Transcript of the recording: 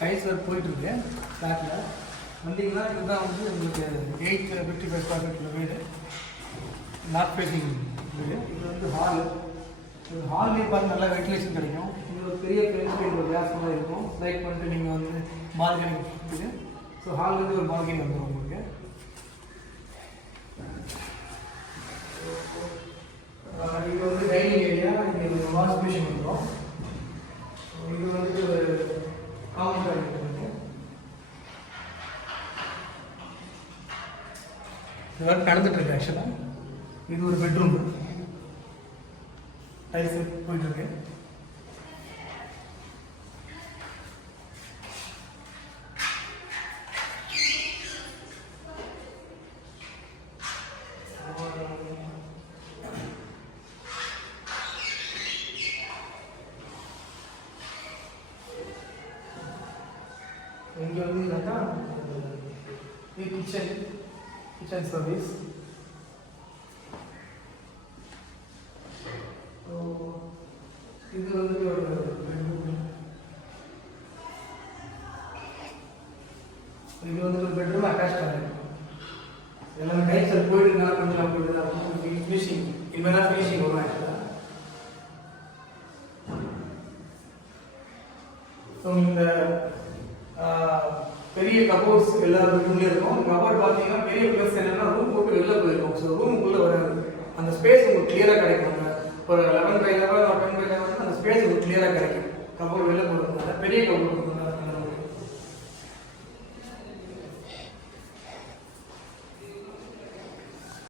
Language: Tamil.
டைல்ஸ் ஒர்க் போயிட்டுருக்கு ஃப்ளாட்டில். வந்தீங்கன்னா இதுதான் வந்து உங்களுக்கு 855 ஸ்கொயர் ஃபீட்டில் வீடு, நார்த் ஃபேஸிங் வீடு. இது வந்து ஹாலு. இது ஹால்லேயே பார்த்து நல்லா வென்டிலேஷன் கிடைக்கும். இது ஒரு பெரிய பெருசு ஒரு கேஸ் மாதிரி இருக்கும். ஸ்லைட் பண்ணிட்டு நீங்கள் வந்து பால்கனி இருக்குது. ஸோ ஹால் வந்து ஒரு பால்கனி வந்துடும் உங்களுக்கு. இது வந்து டைனிங் ஏரியா, இங்கே வாஷ் மிஷின் வந்துடும். இது வந்து ஒரு காமன் டாய்லெட் இருக்குது. இது ஒர்க் நடந்துட்டுருக்கு. ஆக்சுவலாக இது ஒரு பெட்ரூம், டைல்ஸ் போயிட்டுருக்கு. இங்கே வந்து என்னன்னா இது கிச்சன் சர்வீஸ். இது வந்து ஒரு பெட்ரூம். இது வந்து ஒரு பெட்ரூம் அட்டாச் டாய்லெட். எல்லாமே டைல்ஸ் போயிட்டு கொஞ்சம் போயிட்டு தான் இருக்கும். ஃபினிஷிங் இனிமேல் தான் ஃபினிஷிங் வரும் ஆக்சுவலாக. ஸோ இந்த பெரிய கபோர்ட்ஸ் எல்லா ரூம்லேயும் இருக்கும். கபோர்ட் பார்த்தீங்கன்னா பெரிய ப்ளஸ் என்னன்னா ரூம் போட்டு வெளில போயிருக்கும். ஸோ ரூமுக்குள்ளே வராது. அந்த ஸ்பேஸ் உங்களுக்கு கிளியராக கிடைக்கும். ஒரு 11 by 11 or 10 by 11 அந்த ஸ்பேஸ் உங்களுக்கு கிளியராக கிடைக்கும். கபோர்ட் வெளில போகிறதுனால பெரிய கபோர்ட்